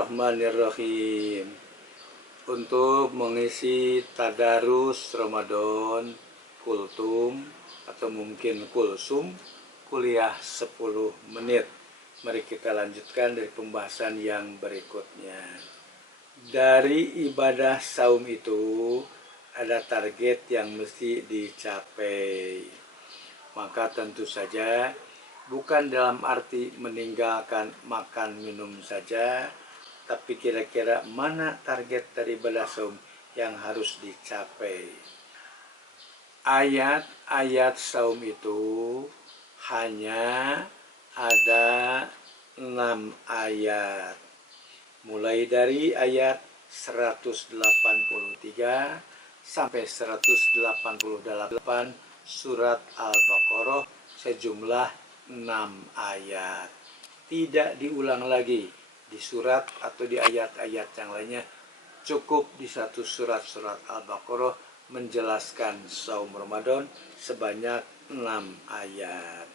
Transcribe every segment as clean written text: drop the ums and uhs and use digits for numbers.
Bismillahirrahmanirrahim. Untuk mengisi tadarus Ramadan kultum atau mungkin kulsum kuliah 10 menit. Mari kita lanjutkan dari pembahasan yang berikutnya. Dari ibadah saum itu ada target yang mesti dicapai. Maka tentu saja bukan dalam arti meninggalkan makan minum saja, tapi kira-kira mana target dari ibadah saum yang harus dicapai. Ayat-ayat saum itu hanya ada 6 ayat. Mulai dari ayat 183 sampai 188 surat Al-Baqarah sejumlah 6 ayat. Tidak diulang lagi di surat atau di ayat-ayat yang lainnya. Cukup di satu surat Al-Baqarah menjelaskan saum Ramadan sebanyak 6 ayat.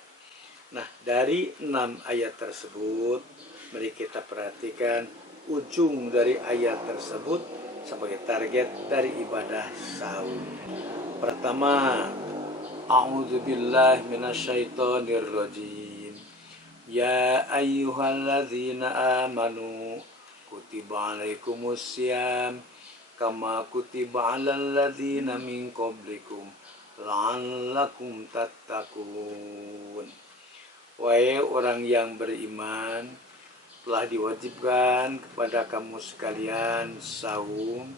Nah, dari 6 ayat tersebut, mari kita perhatikan ujung dari ayat tersebut sebagai target dari ibadah saum. Pertama, A'udzubillahi minasyaitonirrajim. Ya ayyuhalladzina amanu kutiba alaikumussyam kama kutiba alal ladzina min qablikum la'allakum tattaqun. Wahai orang yang beriman, telah diwajibkan kepada kamu sekalian saum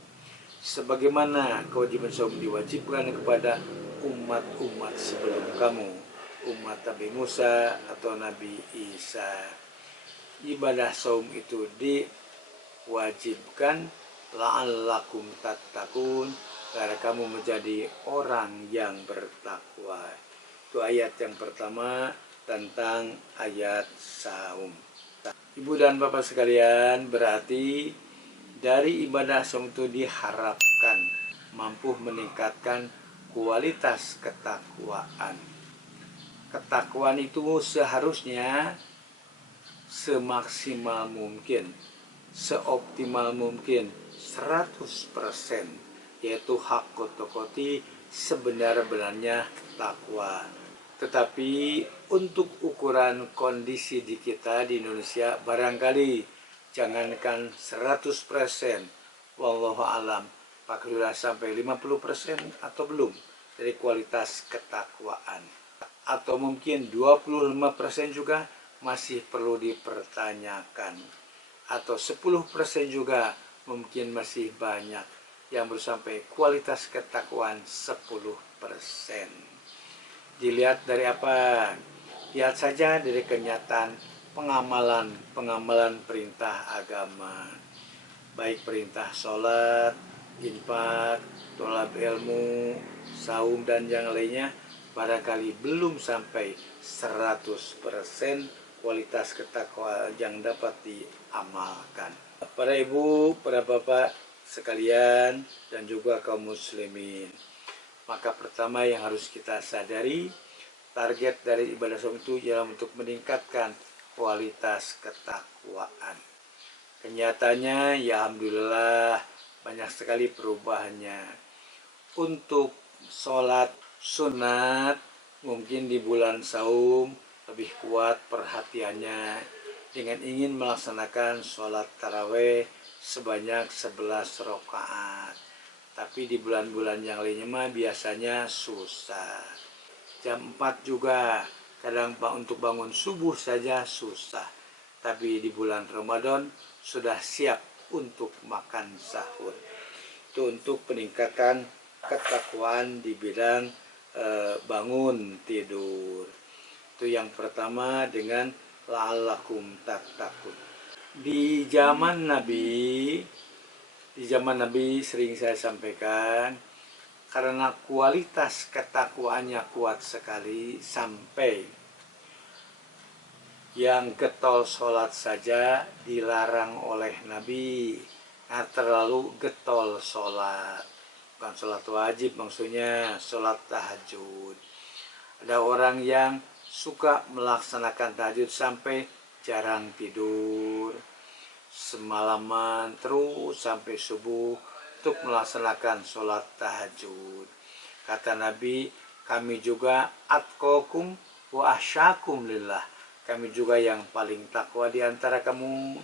sebagaimana kewajiban saum diwajibkan kepada umat-umat sebelum kamu, umat Nabi Musa atau Nabi Isa. Ibadah saum itu diwajibkan la'allakum tattaqun, agar kamu menjadi orang yang bertakwa. Itu ayat yang pertama tentang ayat saum. Ibu dan bapak sekalian, berarti dari ibadah saum itu diharapkan mampu meningkatkan kualitas ketakwaan. Ketakwaan itu seharusnya semaksimal mungkin, seoptimal mungkin, 100%, yaitu hak kotokoti sebenar-benarnya takwa. Tetapi untuk ukuran kondisi di kita di Indonesia barangkali jangankan 100%, wallahu alam, apakah sudah sampai 50% atau belum dari kualitas ketakwaan, atau mungkin 25% juga masih perlu dipertanyakan, atau 10% juga mungkin masih banyak yang belum sampai kualitas ketakwaan 10%. Dilihat dari apa? Lihat saja dari kenyataan pengamalan perintah agama, baik perintah sholat, infak, tolab ilmu, saum dan yang lainnya, barangkali belum sampai 100% kualitas ketakwaan yang dapat diamalkan. Para ibu, para bapak sekalian, dan juga kaum muslimin, maka pertama yang harus kita sadari, target dari ibadah saum itu ialah untuk meningkatkan kualitas ketakwaan. Kenyataannya, ya alhamdulillah, banyak sekali perubahannya. Untuk sholat sunat, mungkin di bulan saum lebih kuat perhatiannya dengan ingin melaksanakan sholat taraweh sebanyak 11 rakaat. Tapi di bulan-bulan yang lainnya mah biasanya susah. Jam 4 juga, kadang untuk bangun subuh saja susah. Tapi di bulan Ramadan sudah siap untuk makan sahur. Itu untuk peningkatan ketakwaan di bidang bangun tidur. Itu yang pertama dengan la'allakum tattaqun. Di zaman Nabi sering saya sampaikan, karena kualitas ketakwaannya kuat sekali sampai yang getol sholat saja dilarang oleh Nabi. Nah, terlalu getol sholat, bukan sholat wajib, maksudnya sholat tahajud. Ada orang yang suka melaksanakan tahajud sampai jarang tidur, semalaman terus sampai subuh untuk melaksanakan sholat tahajud. Kata Nabi, kami juga atqakum wa ahsyakum lillah. Kami juga yang paling takwa di antara kamu,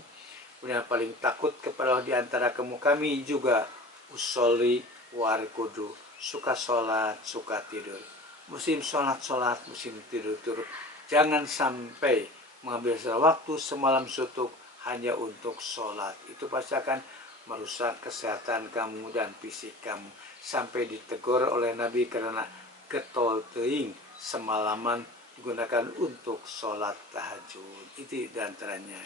yang paling takut kepada Allah di antara kamu. Kami juga usolli wa arkudu, suka sholat, suka tidur. Musim sholat, musim tidur. Jangan sampai mengambil waktu semalam suntuk hanya untuk sholat. Itu pasti akan merusak kesehatan kamu dan fisik kamu. Sampai ditegur oleh Nabi karena getol teuing semalaman digunakan untuk sholat tahajud. Itu diantaranya.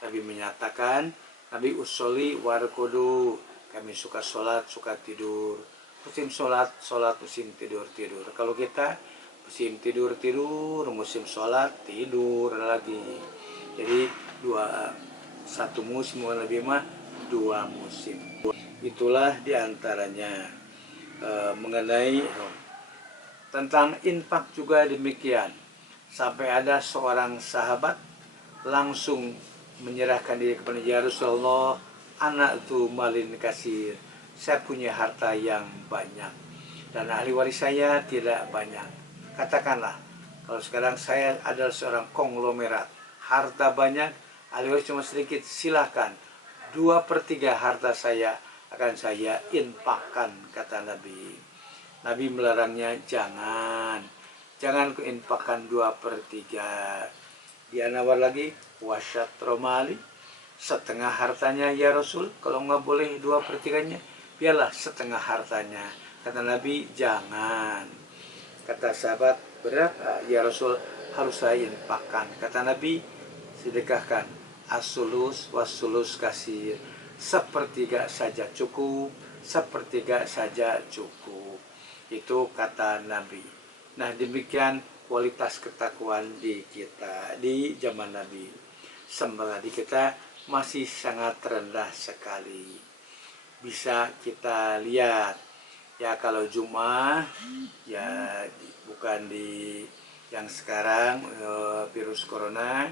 Nabi menyatakan, Nabi usolli warkudu, kami suka sholat, suka tidur. Musim sholat, musim tidur. Kalau kita musim tidur, musim sholat, tidur lagi. Jadi satu musim lebih mah 2 musim. Itulah diantaranya. Mengenai tentang infak juga demikian. Sampai ada seorang sahabat langsung menyerahkan diri kepada ya Rasulullah, anak itu malin kasir, saya punya harta yang banyak dan ahli waris saya tidak banyak. Katakanlah kalau sekarang saya adalah seorang konglomerat, harta banyak, ahli waris cuma sedikit, silakan 2/3 harta saya akan saya infakkan, kata Nabi. Nabi melarangnya, jangan kuinfakkan 2/3. Dia nawar lagi, wasyatromali, setengah hartanya ya Rasul. Kalau nggak boleh 2/3-nya, biarlah setengah hartanya. Kata Nabi, jangan. Kata sahabat, berapa ya Rasul harus saya infakkan? Kata Nabi, sedekahkan asulus wasulus kasir, 1/3 saja cukup, 1/3 saja cukup. Itu kata Nabi. Nah, demikian kualitas ketakwaan di kita di zaman Nabi. Sementara di kita masih sangat rendah sekali. Bisa kita lihat ya, kalau Jumat ya bukan di yang sekarang virus corona,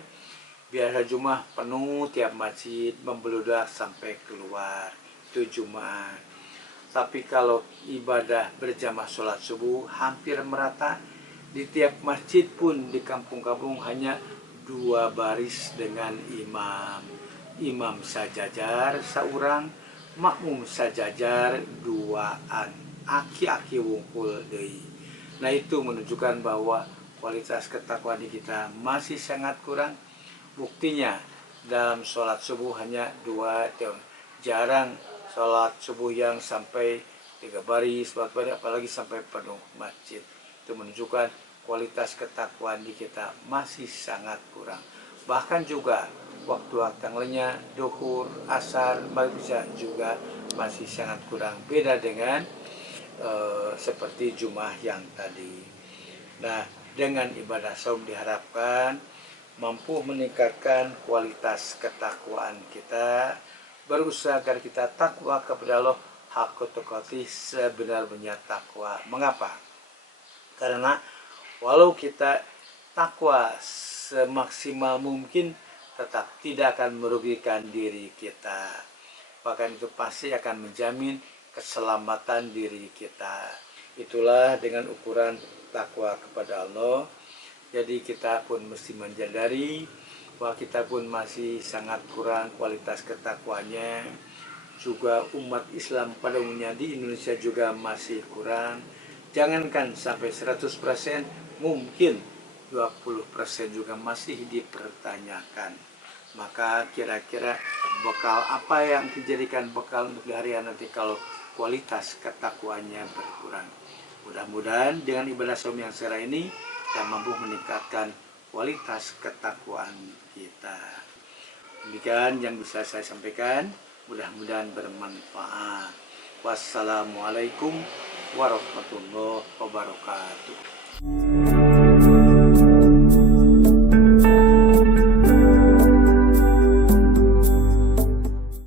biasa Jumat penuh, tiap masjid membeludak sampai keluar, itu Jumat. Tapi kalau ibadah berjamaah sholat subuh hampir merata. Di tiap masjid pun di kampung-kampung hanya 2 baris dengan imam. Imam sajajar saurang, makmum sajajar 2an. Aki-aki wungkul deui. Nah, itu menunjukkan bahwa kualitas ketakwaan di kita masih sangat kurang. Buktinya dalam sholat subuh hanya 2 tahun. Jarang sholat subuh yang sampai 3 baris, apalagi sampai penuh masjid. Itu menunjukkan kualitas ketakwaan di kita masih sangat kurang. Bahkan juga waktu tanglenya duhur, asar, maghrib juga masih sangat kurang. Beda dengan seperti Jumat yang tadi. Nah, dengan ibadah saum diharapkan mampu meningkatkan kualitas ketakwaan kita, berusaha agar kita takwa kepada Allah hakut tuqatih, sebenar-benarnya takwa. Mengapa? Karena walau kita takwa semaksimal mungkin, tetap tidak akan merugikan diri kita. Bahkan itu pasti akan menjamin keselamatan diri kita. Itulah dengan ukuran takwa kepada Allah. Jadi kita pun mesti menyadari bahwa kita pun masih sangat kurang kualitas ketakwaannya. Juga umat Islam pada umumnya di Indonesia juga masih kurang. Jangankan sampai 100%, mungkin 20% juga masih dipertanyakan. Maka kira-kira bekal apa yang dijadikan bekal untuk di hari nanti kalau kualitas ketakwaannya berkurang. Mudah-mudahan dengan ibadah saum yang sekarang ini kita mampu meningkatkan kualitas ketakwaan kita. Demikian yang bisa saya sampaikan, mudah-mudahan bermanfaat. Wassalamualaikum warahmatullahi wabarakatuh.